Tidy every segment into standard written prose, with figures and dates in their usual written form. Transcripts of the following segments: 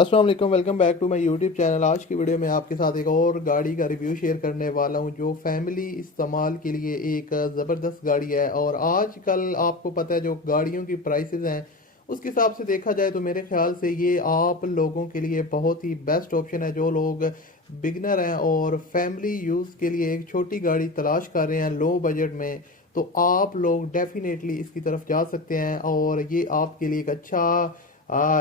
अस्सलाम वालेकुम, welcome back to my YouTube channel. आज की वीडियो में आपके साथ एक और गाड़ी का रिव्यू शेयर करने वाला हूं जो फैमिली इस्तेमाल के लिए एक ज़बरदस्त गाड़ी है। और आजकल आपको पता है जो गाड़ियों की प्राइसेस हैं उसके हिसाब से देखा जाए तो मेरे ख्याल से ये आप लोगों के लिए बहुत ही बेस्ट ऑप्शन है। जो लोग बिगनर हैं और फैमिली यूज़ के लिए एक छोटी गाड़ी तलाश कर रहे हैं लो बजट में, तो आप लोग डेफिनेटली इसकी तरफ जा सकते हैं और ये आपके लिए एक अच्छा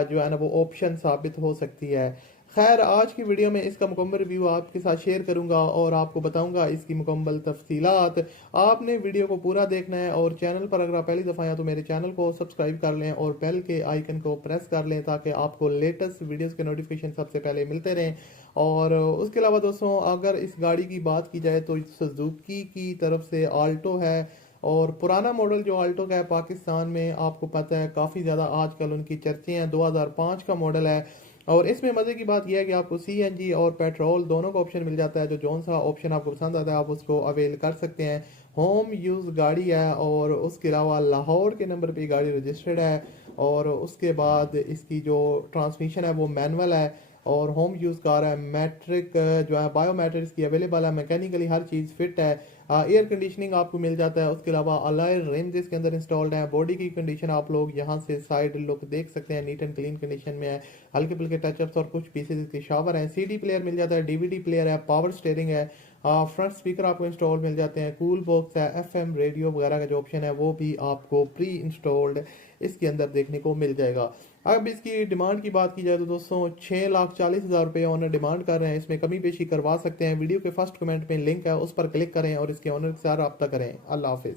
जो है ना वो ऑप्शन साबित हो सकती है। खैर, आज की वीडियो में इसका मुकम्मल रिव्यू आपके साथ शेयर करूंगा और आपको बताऊंगा इसकी मुकम्मल तफसीलात। आपने वीडियो को पूरा देखना है और चैनल पर अगर आप पहली दफ़ा आए तो मेरे चैनल को सब्सक्राइब कर लें और बेल के आइकन को प्रेस कर लें ताकि आपको लेटेस्ट वीडियोस के नोटिफिकेशन सबसे पहले मिलते रहें। और उसके अलावा दोस्तों, अगर इस गाड़ी की बात की जाए तो सुजुकी की तरफ से आल्टो है। और पुराना मॉडल जो आल्टो का है पाकिस्तान में आपको पता है काफ़ी ज़्यादा आजकल उनकी चर्चे हैं। 2005 का मॉडल है और इसमें मज़े की बात यह है कि आपको सीएनजी और पेट्रोल दोनों का ऑप्शन मिल जाता है। जो जौन सा ऑप्शन आपको पसंद आता है आप उसको अवेल कर सकते हैं। होम यूज़ गाड़ी है और उसके अलावा लाहौर के नंबर पे गाड़ी रजिस्टर्ड है। और उसके बाद इसकी जो ट्रांसमिशन है वो मैनुअल है और होम यूज़ कार है। मैट्रिक जो है बायोमेट्रिक्स की अवेलेबल है, मैकेनिकली हर चीज़ फिट है। एयर कंडीशनिंग आपको मिल जाता है। उसके अलावा अलॉय रिम्स इसके अंदर इंस्टॉल्ड है। बॉडी की कंडीशन आप लोग यहाँ से साइड लुक देख सकते हैं, नीट एंड क्लीन कंडीशन में है। हल्के फुल्के टचअप्स और कुछ पीसेस इसके शावर हैं। सीडी प्लेयर मिल जाता है, डीवीडी प्लेयर है, पावर स्टेयरिंग है। फ्रंट स्पीकर आपको इंस्टॉल मिल जाते हैं, कूल बॉक्स है, एफएम रेडियो वगैरह का जो ऑप्शन है वो भी आपको प्री इंस्टॉल्ड इसके अंदर देखने को मिल जाएगा। अब इसकी डिमांड की बात की जाए तो दोस्तों 6,40,000 रुपये ऑनर डिमांड कर रहे हैं। इसमें कमी पेशी करवा सकते हैं। वीडियो के फर्स्ट कमेंट में लिंक है, उस पर क्लिक करें और इसके ऑनर के साथ रब्ता करें। अल्लाह हाफिज़।